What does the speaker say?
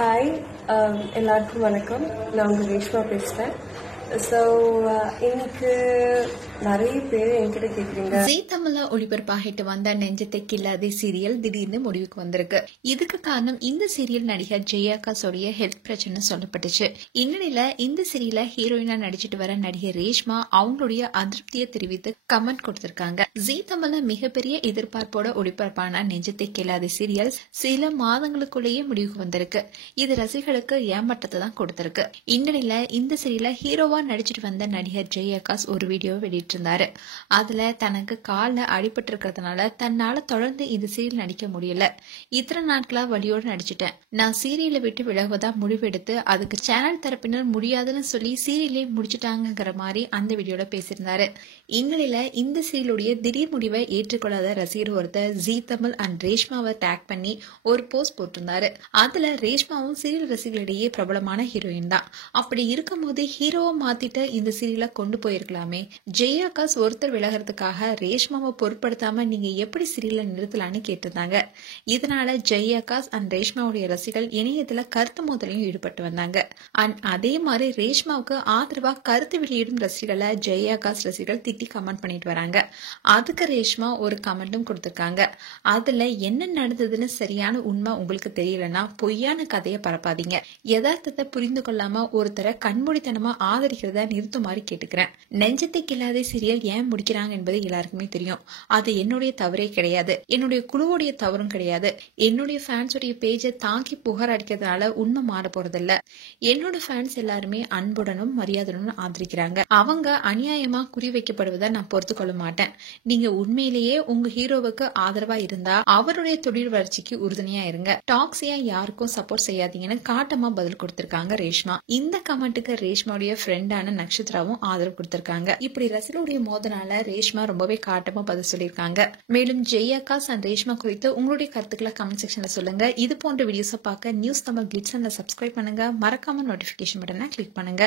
Hi, எல்லாருக்கும் வணக்கம். நான் உங்கள் ரேஷ்மா பேசுகிறேன். ஸோ இன்னைக்கு நிறைய பேர் என்கிட்ட கேட்குறீங்க, ஜீ தமிழ்ல ஒளிபரப்பாகிட்டு வந்த நெஞ்சத்தை கில்லாதே சீரியல் திடீர்னு முடிவுக்கு வந்திருக்கு. இதுக்கு காரணம் இந்த சீரியல் நடிகர் ஜெயாகாஸோடைய ஹெல்த் பிரச்சனை சொல்லப்பட்டுச்சு. இந்நிலையில இந்த சீரியல ஹீரோயினா நடிச்சிட்டு வர நடிகர் ரேஷ்மா அவங்களுடைய அதிருப்தியை தெரிவித்து கமெண்ட் கொடுத்திருக்காங்க. ஜீ தமிழ்ல மிகப்பெரிய எதிர்பார்ப்போட ஒளிபரப்பான நெஞ்சத்தை கில்லாதே சீரியல் சில மாதங்களுக்குள்ளேயே முடிவுக்கு வந்திருக்கு. இது ரசிகர்களுக்கு ஏமாற்றத்தை தான் கொடுத்திருக்கு. இந்நிலையில இந்த சீரியல ஹீரோவா நடிச்சிட்டு வந்த நடிகர் ஜெயாகாஸ் ஒரு வீடியோ வெளியிட்டிருந்தாரு. அதுல தனக்கு கால்ல அடிபட்டு இருக்கிறதுனால தன்னால தொடர்ந்து இந்த சீரியல் நடிக்க முடியல. இத்தனை நாட்களா வழியோடு நடிச்சிட்டேன். நான் சீரியலை விட்டு விலகுவதா முடிவெடுத்து அதுக்கு சேனல் தரப்பினர் முடியாதுன்னு சொல்லி சீரியலே முடிச்சுட்டாங்கிற மாதிரி அந்த வீடியோல பேசியிருந்தாரு. இந்நிலையில இந்த சீரியலுடைய திடீர் முடிவை ஏற்றுக்கொள்ளாத ரசிகர் ஒருத்தர் ஜீ தமிழ் அண்ட் ரேஷ்மாவை டேக் பண்ணி ஒரு போஸ்ட் போட்டிருந்தாரு. அதுல ரேஷ்மாவும் சீரியல் ரசிகர்களிடையே பிரபலமான ஹீரோயின் தான். அப்படி இருக்கும் போது ஹீரோவை மாத்திட்டு இந்த சீரியலை கொண்டு போயிருக்கலாமே. ஜெயாகாஸ் ஒருத்தர் விலகிறதுக்காக ரேஷ்மாவை பொருட்படுத்தாம நீங்க எப்படி சீரியலை நிறுத்தலான்னு கேட்டிருந்தாங்க. இதனால ஜெயாகாஸ் அண்ட் ரேஷ்மாவுடைய ரசிகர்கள் இணையத்துல கருத்து மோதலையும் ஈடுபட்டு வந்தாங்க. அண்ட் அதே மாதிரி ரேஷ்மாவுக்கு ஆதரவா கருத்து வெளியிடும் ரசிகர்களை ஜெயாகாஸ் ரசிகர்கள் திட்டி கமெண்ட் பண்ணிட்டு வராங்க. அதுக்கு ரேஷ்மா ஒரு கமெண்ட்டும் கொடுத்திருக்காங்க. அதுல என்ன நடந்ததுன்னு சரியான உண்மை உங்களுக்கு தெரியலன்னா பொய்யான கதையை பரப்பாதீங்க. யதார்த்தத்தை புரிந்து கொள்ளாம ஒருத்தரை கண்மூடித்தனமா ஆதரிக்கிறத நிறுத்துமாறு கேட்டுக்கிறேன். நெஞ்சத்தை கில்லாதே சீரியல் ஏன் முடிக்கிறாங்க என்பது எல்லாருக்குமே தெரியும். அது என்னுடைய தவறே கிடையாது, என்னுடைய குழுவுடைய தவறும் கிடையாது. என்னுடைய ஃபேன்ஸோடைய பேஜை தாக்கி புகார் அடிக்கிறதுனால உண்மை மாற போறதில்ல. என்னோட ஃபேன்ஸ் எல்லாருமே அன்புடனும் மரியாதையுடனும் ஆதரிக்கிறாங்க. அவங்க அநியாயமா குறி வைக்கப்படுவதை நான் பொறுத்து கொள்ள மாட்டேன். நீங்க உண்மையிலேயே உங்க ஹீரோவுக்கு ஆதரவா இருந்தா அவருடைய தொழில் வளர்ச்சிக்கு உறுதுணையா இருங்க. டாக்ஸியா யாருக்கும் சப்போர்ட் செய்யாதீங்கன்னு காட்டமா பதில் கொடுத்திருக்காங்க ரேஷ்மா. இந்த கமெண்ட்டுக்கு ரேஷ்மாவுடைய ஃப்ரெண்டான நக்ஷத்ராவும் ஆதரவு கொடுத்திருக்காங்க. இப்படி ரசிகர்களுடைய மோதனால ரேஷ்மா ரொம்பவே காட்டமா பதில் சொல்லியிருக்காங்க. மேலும் ஜெயாகாஸ் அண்ட் ரேஷ்மா குறித்து உங்களுடைய கருத்துக்களை கமெண்ட் செக்ஷன்ல சொல்லுங்க. இது போன்ற வீடியோஸை பார்க்க நியூஸ் தமிழ் கிளிட்ஸ் சப்ஸ்கிரைப் பண்ணுங்க. மறக்காம நோட்டிபிகேஷன் பட்டனை கிளிக் பண்ணுங்க.